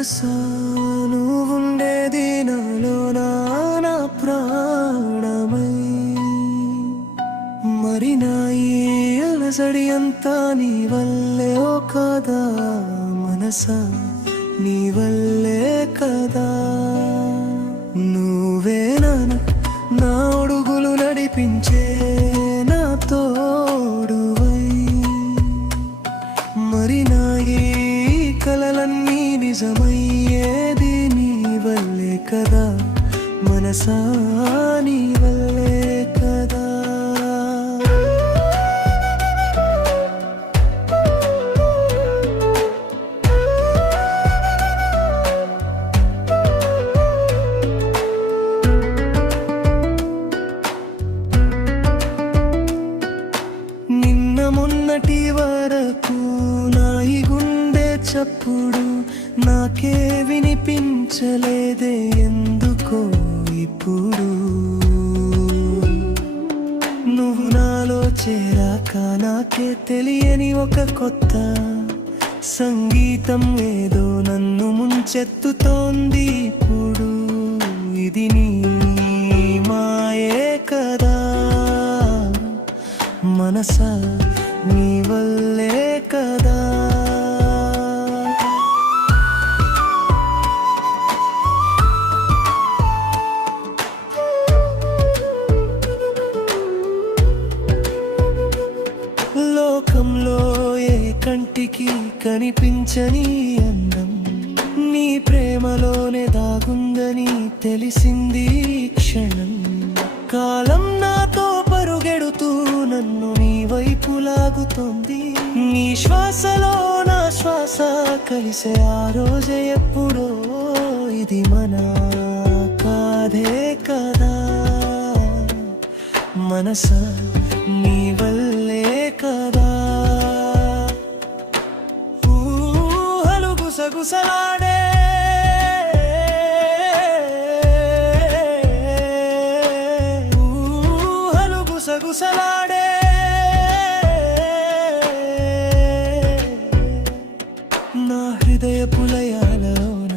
మనసా నువ్వుండేది నాలో నా ప్రాణమై, మరి నా ఈ అలసడి అంతా నీ వల్లే ఓ కదా మనసా, నీ వల్లే కదా. నువ్వే నా అడుగులు నడిపించే నా తోడువై, మరి నా ఈ కలలన్నీ నిజమయ్యేది నీ వల్లే కదా మనసా, నీ వల్లే కదా. మొన్నటి వరకు నా ఈ గుండె చప్పుడు నాకే వినిపించలేదే ఎందుకో ఇప్పుడు. నువ్వు నాలో చేరాక నాకే తెలియని ఒక కొత్త సంగీతం ఏదో నన్ను ముంచెత్తుతోంది ఇప్పుడు. ఇది నీ మాయే కదా మనసా, నీ వల్లే కదా. లోకంలో ఏ కంటికి కనిపించని అందం నీ ప్రేమలోనే దాగుందని తెలిసింది క్షణం. కాలం నాతో పరుగెడుతూ నన్ను నీ వైపు లాగుతోంది. నీ శ్వాసలో నా శ్వాస కలిసే ఆ రోజే ఎప్పుడో. ఇది మన కాదే కదా మనసా, నీ వల్లే కదా. ఊహలు గుసగుసలాడే గుసలాడే నా హృదయ పులయాలలోన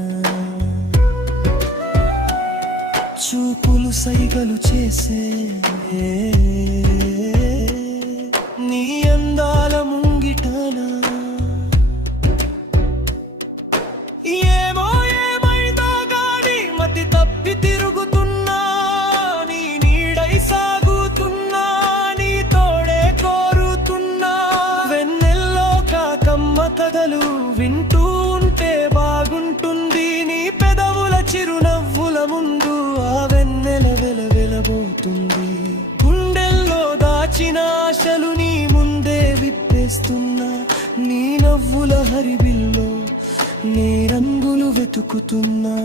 చూపులు సైగలు చేసే నీ అందాల ముంగిటానా. ఏమో ఏమైందో గాని మతి తప్పి తిరుగుతున్నా, నీ నీడై సాగుతున్నా, నీ తోడే కోరుతున్నా. వెన్నెల్లో కాకమ్మ కథలు వింటూ ఉంటే బాగుంటుంది. నీ పెదవుల చిరునవ్వుల ముందు ఆ వెన్నెల వెలవెలబోతుంది. గుండెల్లో దాచిన ఆశలు నీ ముందే విప్పేస్తున్నా. నీ నవ్వుల హరిబిల్లో నీ రంగులు వెతుకుతున్నా.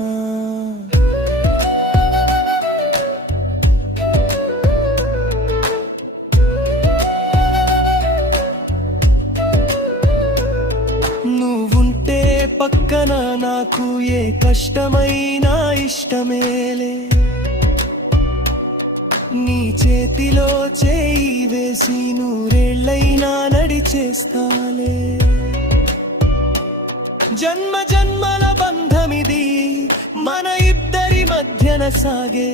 నువ్వుంటే పక్కన నాకు ఏ కష్టమైనా ఇష్టమేలే. నీ చేతిలో చేయి వేసి నూరేళ్ళైనా నడిచేస్తాలే. జన్మ జన్మల బంధమిది మన ఇద్దరి మధ్యన సాగే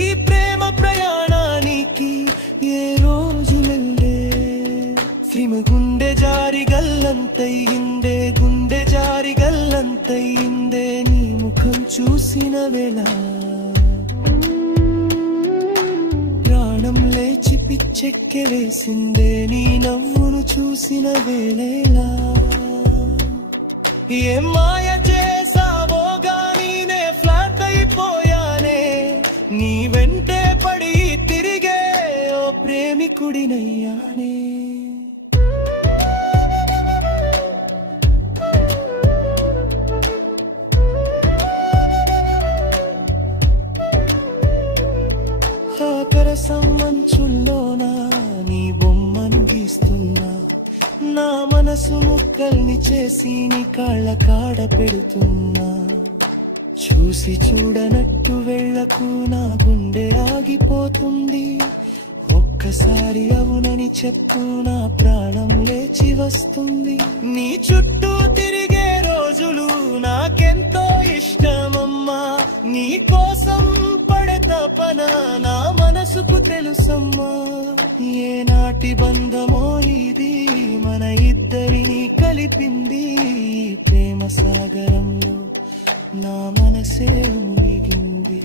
ఈ ప్రేమ ప్రయాణానికి ఏ రోజు వెళ్ళే. గుండె జారి గల్లంతయిందే, గుండె జారి గల్లంతయిందే నీ ముఖం చూసిన వేళ. ప్రాణం లేచి పిచ్చెక్కె వేసిందే నీ నవ్వును చూసిన వేళేలా. ఏం మాయ చేసావో గానీ నే ఫ్లాట్ అయిపోయానే. నీ వెంటే పడి తిరిగే ఓ ప్రేమికుడినయ్యానే. మంచుల్లోనా నీ బొమ్మను గీస్తున్నా. నా మనసు ముక్కల్ని చేసి నీ కాళ్ళ కాడ పెడుతున్నా. చూసి చూడనట్టు వెళ్ళకు, నా గుండె ఆగిపోతుంది. ఒక్కసారి అవునని చెప్తూ నా ప్రాణం లేచి వస్తుంది. నీ చుట్టూ తిరిగే రోజులు నాకెంతో నీ కోసం పడతపన నా మనసుకు తెలుసమ్మా ఏనాటి బంధమో ఇది మన ఇద్దరిని కలిపింది ఈ ప్రేమ సాగరంలో నా మనసే మునిగింది